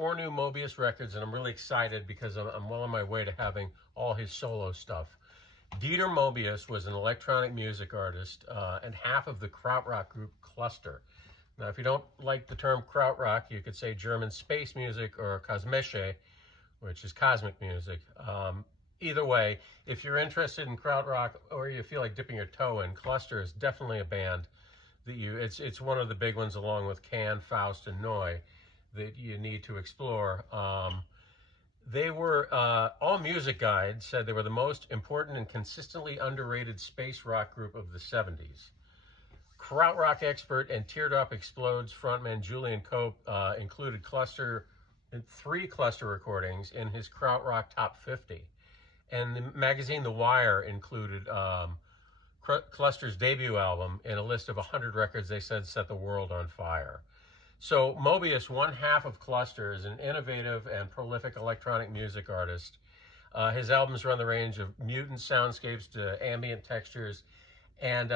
4 new Moebius records, and I'm really excited because I'm well on my way to having all his solo stuff. Dieter Moebius was an electronic music artist and half of the krautrock group Cluster. Now, if you don't like the term krautrock, you could say German space music or kosmische, which is cosmic music. Either way, if you're interested in krautrock or you feel like dipping your toe in, Cluster is definitely a band that it's one of the big ones along with Can, Faust, and Neu that you need to explore. They were, All Music Guide said they were the most important and consistently underrated space rock group of the 70s. Krautrock expert and Teardrop Explodes frontman Julian Cope included 3 Cluster recordings in his Krautrock Top 50. And the magazine The Wire included Cluster's debut album in a list of 100 records they said set the world on fire. So Moebius, one half of Cluster, is an innovative and prolific electronic music artist. His albums run the range of mutant soundscapes to ambient textures. And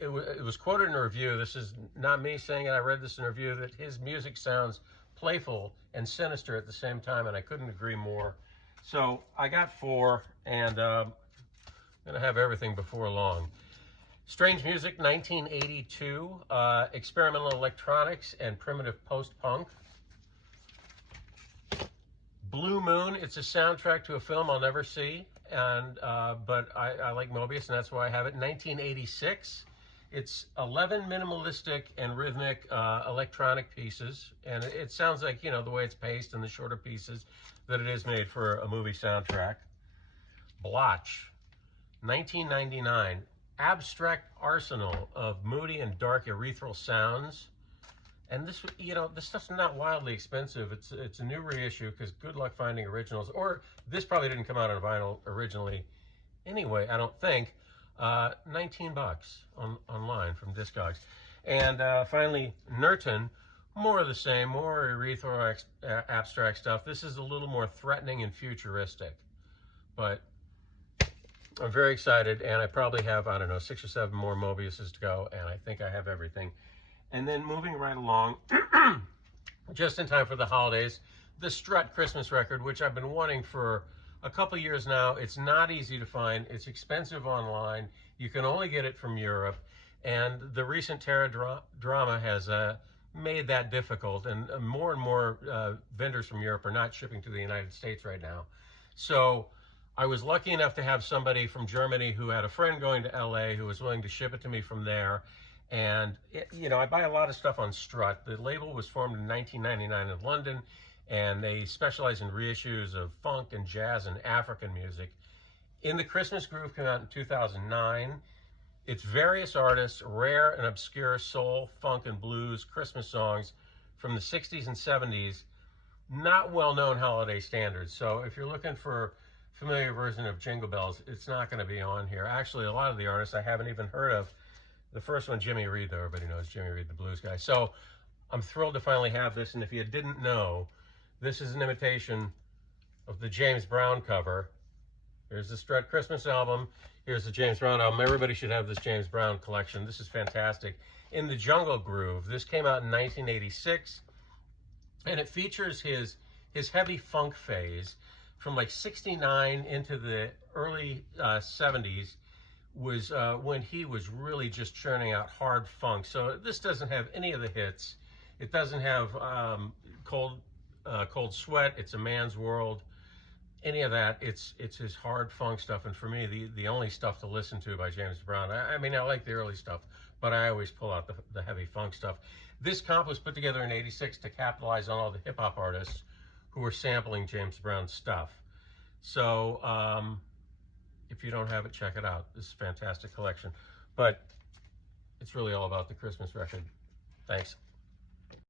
it was quoted in a review, this is not me saying it, I read this in a review, that his music sounds playful and sinister at the same time, and I couldn't agree more. So I got 4, and I'm going to have everything before long. Strange Music, 1982, experimental electronics and primitive post-punk. Blue Moon, it's a soundtrack to a film I'll never see, and but I like Moebius, and that's why I have it. 1986, it's 11 minimalistic and rhythmic electronic pieces, and it sounds like, you know, the way it's paced and the shorter pieces, that it is made for a movie soundtrack. Blotch, 1999, abstract arsenal of moody and dark ethereal sounds. And this, you know, this stuff's not wildly expensive. It's a new reissue because good luck finding originals. Or this probably didn't come out on vinyl originally anyway, I don't think. 19 bucks online from Discogs. And finally, Nurton, more of the same, more ethereal abstract stuff. This is a little more threatening and futuristic, but I'm very excited, and I probably have, I don't know, 6 or 7 more Moebiuses to go, and I think I have everything. And then moving right along, just in time for the holidays, the Strut Christmas record, which I've been wanting for a couple years now. It's not easy to find. It's expensive online. You can only get it from Europe, and the recent Terra drama has made that difficult, and more vendors from Europe are not shipping to the United States right now. So I was lucky enough to have somebody from Germany who had a friend going to LA who was willing to ship it to me from there. And, you know, I buy a lot of stuff on Strut. The label was formed in 1999 in London, and they specialize in reissues of funk and jazz and African music. In the Christmas Groove came out in 2009. It's various artists, rare and obscure soul, funk, and blues Christmas songs from the 60s and 70s, not well-known holiday standards. So if you're looking for familiar version of Jingle Bells, it's not going to be on here. Actually, a lot of the artists I haven't even heard of. The first one, Jimmy Reed, though, everybody knows Jimmy Reed, the blues guy. So I'm thrilled to finally have this, and if you didn't know, this is an imitation of the James Brown cover. Here's the Strut Christmas album. Here's the James Brown album. Everybody should have this James Brown collection. This is fantastic. In the Jungle Groove, this came out in 1986, and it features his heavy funk phase from like 69 into the early 70s, was when he was really just churning out hard funk. So this doesn't have any of the hits. It doesn't have Cold Sweat, It's a Man's World, any of that. It's his hard funk stuff, and for me, the only stuff to listen to by James Brown. I mean, I like the early stuff, but I always pull out the heavy funk stuff. This comp was put together in '86 to capitalize on all the hip-hop artists who were sampling James Brown's stuff. So if you don't have it, check it out. This is a fantastic collection. But it's really all about the Christmas record. Thanks.